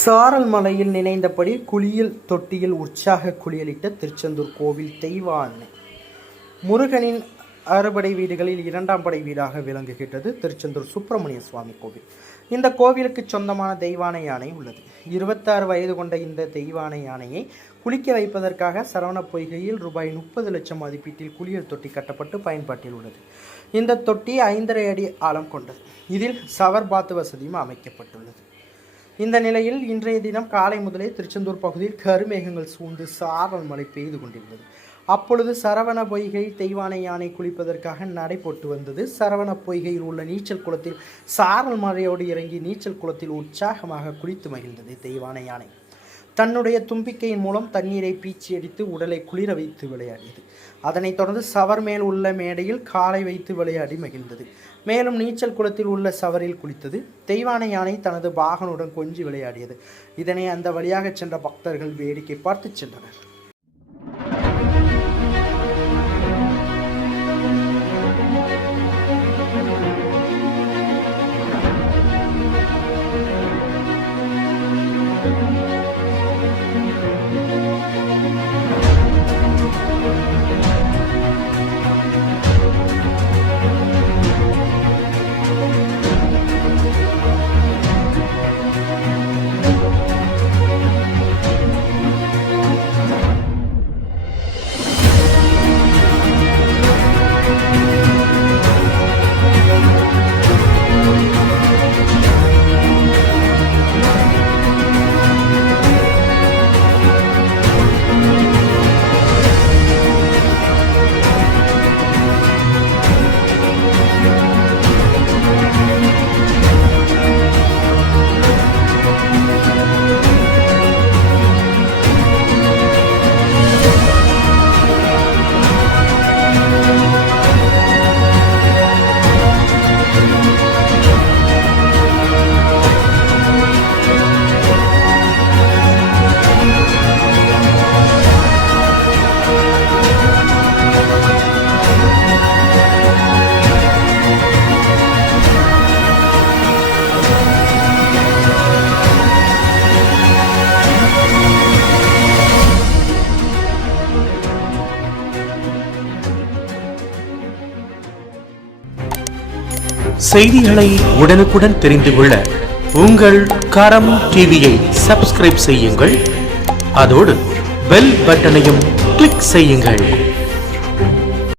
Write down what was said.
சாரல் மலையில் நினைந்தபடி குளியல் தொட்டியில் உற்சாக குளியலிட்ட திருச்செந்தூர் கோவில் தெய்வானை முருகனின் அறுபடை வீடுகளில் இரண்டாம் படை வீடாக விளங்குகின்றது திருச்செந்தூர் சுப்பிரமணிய சுவாமி கோவில். இந்த கோவிலுக்கு சொந்தமான தெய்வானை யானை உள்ளது. 26 வயது கொண்ட இந்த தெய்வானை யானையை குளிக்க வைப்பதற்காக சரவண பொய்கையில் ரூபாய் 30 லட்சம் மதிப்பீட்டில் குளியல் தொட்டி கட்டப்பட்டு பயன்பாட்டில் உள்ளது. இந்த தொட்டி 5.5 அடி ஆழம் கொண்டது. இதில் சவர் பாத்து வசதியும் அமைக்கப்பட்டுள்ளது. இந்த நிலையில் இன்றைய தினம் காலை முதலே திருச்செந்தூர் பகுதியில் கருமேகங்கள் சூழ்ந்து சாரல் மழை பெய்து கொண்டிருந்தது. அப்பொழுது சரவண பொய்கை தெய்வானை யானை குளிப்பதற்காக நடை போட்டு வந்தது. சரவண பொய்கையில் உள்ள நீச்சல் குளத்தில் சாரல் மழையோடு இறங்கி நீச்சல் குளத்தில் உற்சாகமாக குளித்து மகிழ்ந்தது. தெய்வானை யானை தன்னுடைய தும்பிக்கையின் மூலம் தண்ணீரை பீச்சி அடித்து உடலை குளிர வைத்து விளையாடியது. அதனைத் தொடர்ந்து சவர் மேல் உள்ள மேடையில் காலை வைத்து விளையாடி மகிழ்ந்தது. மேலும் நீச்சல் குளத்தில் உள்ள சவரில் குளித்தது. தெய்வானை யானை தனது பாகனுடன் கொஞ்சி விளையாடியது. இதனை அந்த வழியாக சென்ற பக்தர்கள் வேடிக்கை பார்த்து சென்றனர். செய்திகளை உடனுக்குடன் தெரிந்து கொள்ள உங்கள் கரம் டிவியை சப்ஸ்கிரைப் செய்யுங்கள். அதோடு பெல் பட்டனையும் கிளிக் செய்யுங்கள்.